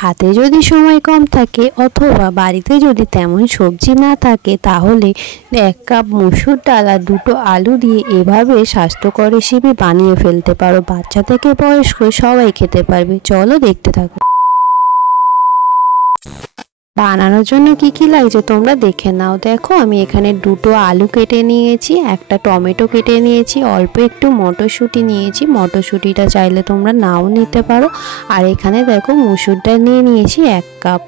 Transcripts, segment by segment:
হাতে যদি সময় কম থাকে অথবা বাড়িতে যদি তেমন সবজি না থাকে তাহলে 1 কাপ মসুর ডাল আর 2টো আলু দিয়ে এভাবে স্বাস্থ্যকর রেসিপি বানিয়ে ফেলতে পারো। বাচ্চা থেকে বয়স্ক সবাই খেতে পারবে। চলো দেখতে থাকো। বানানোর জন্য কি কি লাগছে তোমরা দেখে নাও। দেখো আমি এখানে 2টো আলু কেটে নিয়েছি, একটা টমেটো কেটে নিয়েছি, অল্প একটু মটরশুঁটি নিয়েছি, মটরশুঁটিটা চাইলে তোমরা নাও নিতে পারো। আর এখানে দেখো মসুর ডাল নিয়ে নিয়েছি 1 কাপ।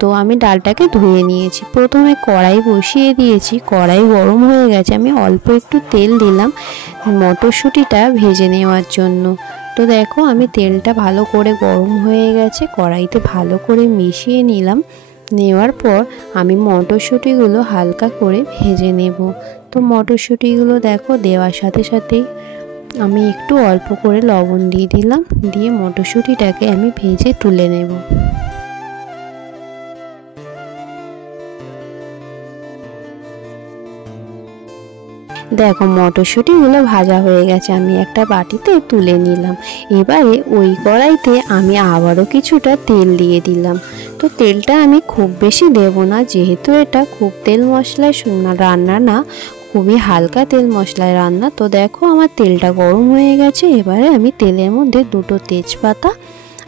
তো আমি ডালটাকে ধুয়ে নিয়েছি। প্রথমে কড়াই বসিয়ে দিয়েছি, কড়াই গরম হয়ে গেছে, আমি অল্প একটু তেল দিলাম মটরশুঁটিটা ভেজে নেওয়ার জন্য। তো দেখো আমি তেলটা ভালো করে গরম হয়ে গেছে, কড়াইতে ভালো করে মিশিয়ে নিলাম। নেওয়ার পর আমি মটরশুঁটিগুলো হালকা করে ভেজে নেব। তো মটরশুঁটিগুলো দেখো দেওয়ার সাথে সাথেই আমি একটু অল্প করে লবণ দিয়ে দিলাম, দিয়ে মটরশুঁটিটাকে আমি ভেজে তুলে নেব। দেখো মটরশুঁটিগুলো ভাজা হয়ে গেছে, আমি একটা বাটিতে তুলে নিলাম। এবারে ওই কড়াইতে আমি আবারও কিছুটা তেল দিয়ে দিলাম। তো তেলটা আমি খুব বেশি দেব না, যেহেতু এটা খুব তেল মশলায় রান্না না, খুবই হালকা তেল মশলায় রান্না। তো দেখো আমার তেলটা গরম হয়ে গেছে। এবারে আমি তেলের মধ্যে 2টো তেজপাতা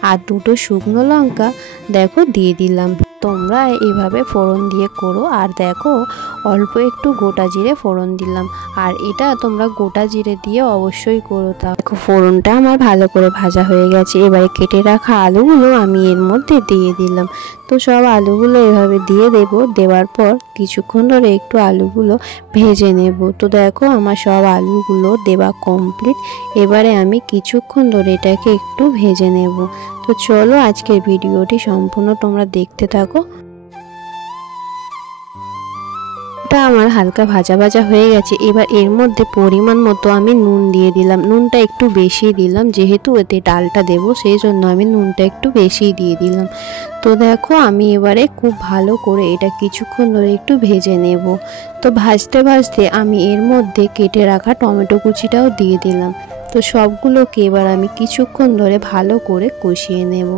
আর 2টো শুকনো লঙ্কা দেখো দিয়ে দিলাম। তোমরা এইভাবে ফোড়ন দিয়ে করো। আর দেখো অল্প একটু গোটা জিরে ফোড়ন দিলাম, আর এটা তোমরা গোটা জিরে দিয়ে অবশ্যই করো। তা দেখো ফোড়নটা আমার ভালো করে ভাজা হয়ে গেছে। এবারে কেটে রাখা আলুগুলো আমি এর মধ্যে দিয়ে দিলাম। তো সব আলুগুলো এভাবে দিয়ে দেব। দেওয়ার পর কিছুক্ষণ ধরে একটু আলুগুলো ভেজে নেব। তো দেখো আমার সব আলুগুলো দেওয়া কমপ্লিট। এবারে আমি কিছুক্ষণ ধরে এটাকে একটু ভেজে নেব। তো চলো আজকের ভিডিওটি সম্পূর্ণ তোমরা দেখতে থাকো। এটা আমার হালকা ভাজা ভাজা হয়ে গেছে। এবার এর মধ্যে পরিমাণ মতো আমি নুন দিয়ে দিলাম। নুনটা একটু বেশি দিলাম, যেহেতু এতে ডালটা দেব সেই জন্য আমি নুনটা একটু বেশি দিয়ে দিলাম। তো দেখো আমি এবারে খুব ভালো করে এটা কিছুক্ষণ ধরে একটু ভেজে নেব। তো ভাজতে ভাজতে আমি এর মধ্যে কেটে রাখা টমেটো কুচিটাও দিয়ে দিলাম। তো সবগুলোকে এবার আমি কিছুক্ষণ ধরে ভালো করে কষিয়ে নেব।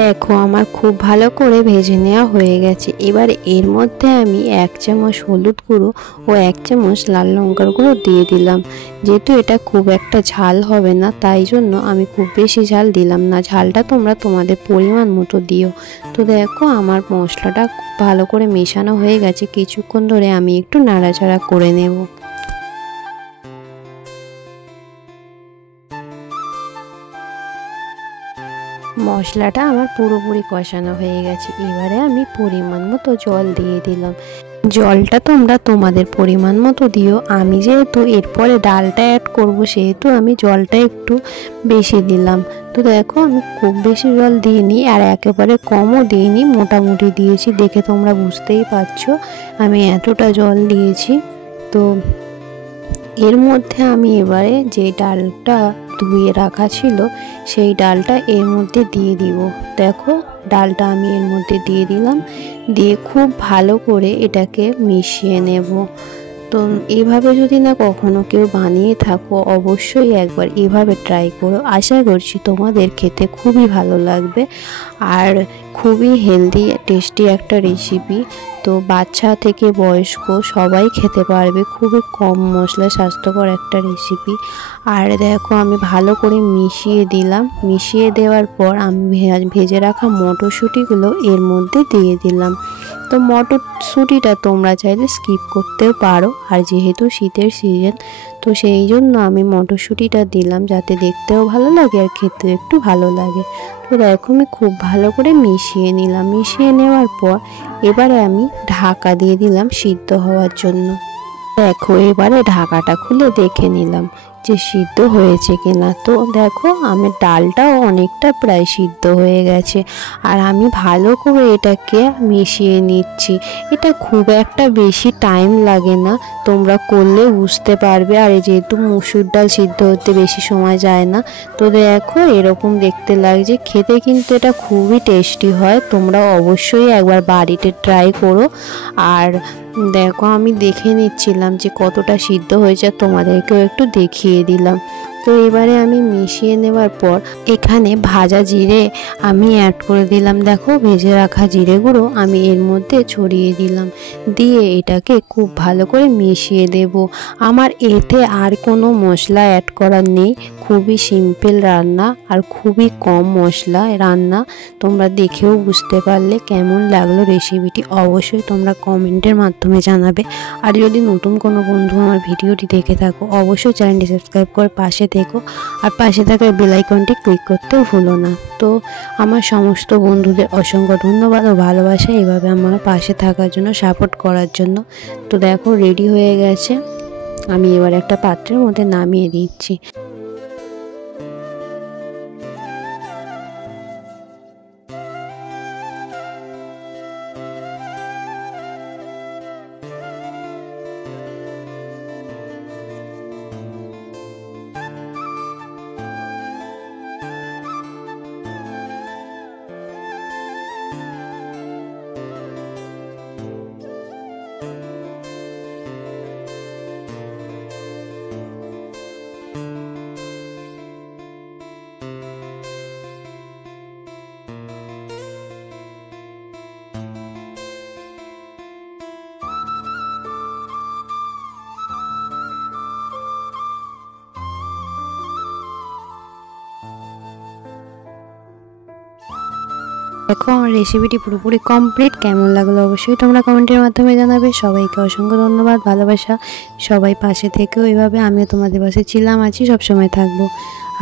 দেখো আমার খুব ভালো করে ভেজে নেওয়া হয়ে গেছে। এবার এর মধ্যে আমি 1 চামচ হলুদ গুঁড়ো ও 1 চামচ লাল লঙ্কার গুঁড়ো দিয়ে দিলাম। যেহেতু এটা খুব একটা ঝাল হবে না, তাই জন্য আমি খুব বেশি ঝাল দিলাম না। ঝালটা তোমরা তোমাদের পরিমাণ মতো দিও। তো দেখো আমার মশলাটা খুব ভালো করে মেশানো হয়ে গেছে। কিছুক্ষণ ধরে আমি একটু নাড়াচাড়া করে নেব। মশলাটা আমার পুরোপুরি কষানো হয়ে গেছে। এবারে আমি পরিমাণ মতো জল দিয়ে দিলাম। জলটা তোমরা তোমাদের পরিমাণ মতো দিও। আমি যেহেতু এরপরে ডালটা অ্যাড করব সেহেতু আমি জলটা একটু বেশি দিলাম। তো দেখো আমি খুব বেশি জল দিইনি আর একেবারে কমও দিইনি, মোটামুটি দিয়েছি। দেখে তোমরা বুঝতেই পারছো আমি এতটা জল দিয়েছি। তো এর মধ্যে আমি এবারে যে ডালটা ধুয়ে রাখা ছিল সেই ডালটা এর মধ্যে দিয়ে দিব। দেখো ডালটা আমি এর মধ্যে দিয়ে দিলাম, দিয়ে খুব ভালো করে এটাকে মিশিয়ে নেব। তো এভাবে যদি না কখনো কেউ বানিয়ে থাকো অবশ্যই একবার এভাবে ট্রাই করো। আশা করছি তোমাদের খেতে খুবই ভালো লাগবে আর খুবই হেলদি টেস্টি একটা রেসিপি। তো বাচ্চা থেকে বয়স্ক সবাই খেতে পারবে, খুবই কম মশলা স্বাস্থ্যকর একটা রেসিপি। আর দেখো আমি ভালো করে মিশিয়ে দিলাম। মিশিয়ে দেওয়ার পর আমি ভেজে রাখা মটরশুঁটিগুলো এর মধ্যে দিয়ে দিলাম। তো মটরশুঁটিটা তোমরা চাইলে স্কিপ করতেও পারো, আর যেহেতু শীতের সিজন তো সেই জন্য আমি মটরশুঁটিটা দিলাম, যাতে দেখতেও ভালো লাগে আর খেতেও একটু ভালো লাগে। তো দেখো আমি খুব ভালো করে মিশিয়ে নিলাম। মিশিয়ে নেওয়ার পর এবারে আমি ঢাকা দিয়ে দিলাম সিদ্ধ হওয়ার জন্য। দেখো এবারে ঢাকাটা খুলে দেখে নিলাম যে সিদ্ধ হয়েছে কিনা। তো দেখো আমার ডালটাও অনেকটা প্রায় সিদ্ধ হয়ে গেছে। আর আমি ভালো করে এটাকে মিশিয়ে নিচ্ছি। এটা খুব একটা বেশি টাইম লাগে না, তোমরা করলে বুঝতে পারবে। আর যেহেতু মুসুর ডাল সিদ্ধ হতে বেশি সময় যায় না, তো দেখো এরকম দেখতে লাগছে। খেতে কিন্তু এটা খুবই টেস্টি হয়, তোমরা অবশ্যই একবার বাড়িতে ট্রাই করো। আর দেখো আমি দেখে নিচ্ছিলাম যে কতটা সিদ্ধ হয়েছে, তোমাদেরকেও একটু দেখিয়ে দিলাম। তো এবারে আমি মিশিয়ে নেওয়ার পর এখানে ভাজা জিরে আমি অ্যাড করে দিলাম। দেখো ভেজে রাখা জিরে গুঁড়ো আমি এর মধ্যে ছড়িয়ে দিলাম, দিয়ে এটাকে খুব ভালো করে মিশিয়ে দেব। আমার এতে আর কোনো মশলা অ্যাড করার নেই, খুবই সিম্পল রান্না আর খুবই কম মশলায় রান্না। তোমরা দেখেও বুঝতে পারলে। কেমন লাগলো রেসিপিটি অবশ্যই তোমরা কমেন্টের মাধ্যমে জানাবে। আর যদি নতুন কোনো বন্ধু আমার ভিডিওটি দেখে থাকো, অবশ্যই চ্যানেলটি সাবস্ক্রাইব করে পাশে থেকো, আর পাশে থাকা বেল আইকনটি ক্লিক করতেও ভুলো না। তো আমার সমস্ত বন্ধুদের অসংখ্য ধন্যবাদ ও ভালোবাসা এভাবে আমার পাশে থাকার জন্য, সাপোর্ট করার জন্য। তো দেখো রেডি হয়ে গেছে, আমি এবার একটা পাত্রের মধ্যে নামিয়ে দিচ্ছি। দেখো আমার রেসিপিটি পুরোপুরি কমপ্লিট। কেমন লাগলো অবশ্যই তোমরা কমেন্টের মাধ্যমে জানাবে। সবাইকে অসংখ্য ধন্যবাদ, ভালোবাসা। সবাই পাশে থেকেও এইভাবে, আমিও তোমাদের পাশে ছিলাম, আছি, সবসময় থাকবো।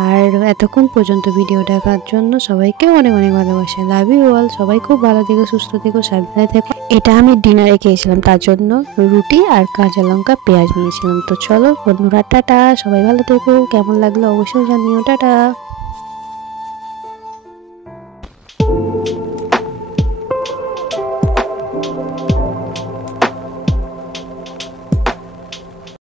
আর এতক্ষণ পর্যন্ত ভিডিও দেখার জন্য সবাইকে অনেক অনেক ভালোবাসা। Love you all. সবাই খুব ভালো থেকো, সুস্থ থেকো, সাবধানে থেকো। এটা আমি ডিনারে খেয়েছিলাম, তার জন্য রুটি আর কাঁচা লঙ্কা পেঁয়াজ নিয়েছিলাম। তো চলো বন্ধুরা, টাটা, সবাই ভালো থেকো। কেমন লাগলো অবশ্যই জানিও। টাটা।